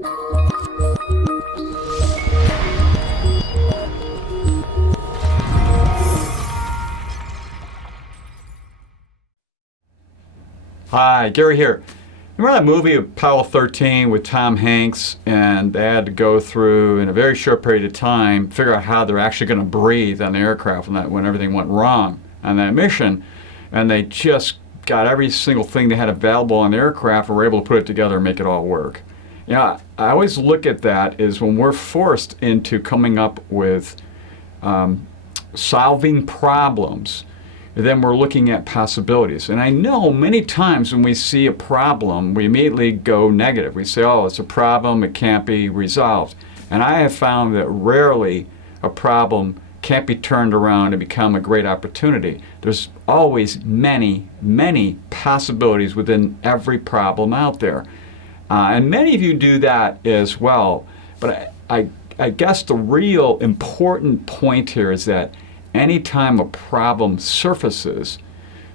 Hi, Gary here. Remember that movie Apollo 13 with Tom Hanks, and they had to go through in a very short period of time figure out how they're actually going to breathe on the aircraft when everything went wrong on that mission, and they just got every single thing they had available on the aircraft and were able to put it together and make it all work. I always look at that as when we're forced into coming up with solving problems, then we're looking at possibilities. And I know many times when we see a problem, we immediately go negative. We say, oh, it's a problem, it can't be resolved. And I have found that rarely a problem can't be turned around and become a great opportunity. There's always many, many possibilities within every problem out there. And many of you do that as well. But I guess the real important point here is that anytime a problem surfaces,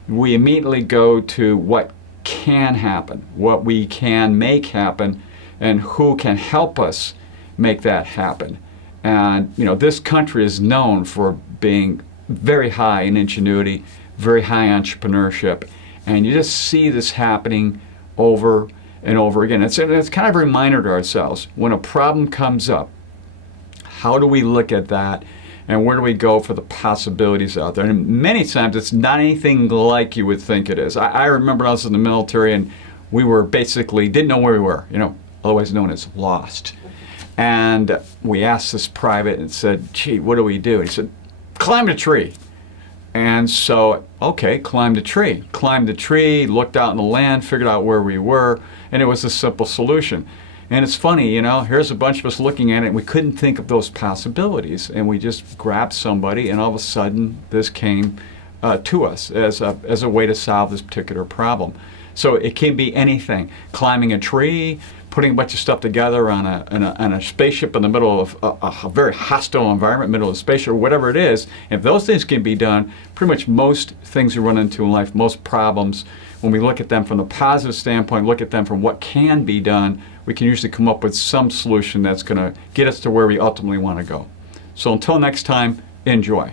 we immediately go to what can happen, what we can make happen, and who can help us make that happen. And this country is known for being very high in ingenuity, very high entrepreneurship, and you just see this happening over and over again. It's kind of a reminder to ourselves, when a problem comes up, how do we look at that? And where do we go for the possibilities out there? And many times it's not anything like you would think it is. I remember I was in the military and we were basically, didn't know where we were, otherwise known as lost. And we asked this private and said, gee, what do we do? And he said, climb a tree. And so, okay, climbed a tree. Climbed the tree, looked out in the land, figured out where we were, and it was a simple solution. And it's funny, here's a bunch of us looking at it, and we couldn't think of those possibilities. And we just grabbed somebody, and all of a sudden, this came to us as a way to solve this particular problem. So it can be anything. Climbing a tree, putting a bunch of stuff together on a spaceship in the middle of a very hostile environment, middle of the spaceship, or whatever it is. If those things can be done, pretty much most things we run into in life, most problems, when we look at them from the positive standpoint, look at them from what can be done, we can usually come up with some solution that's going to get us to where we ultimately want to go. So until next time, enjoy.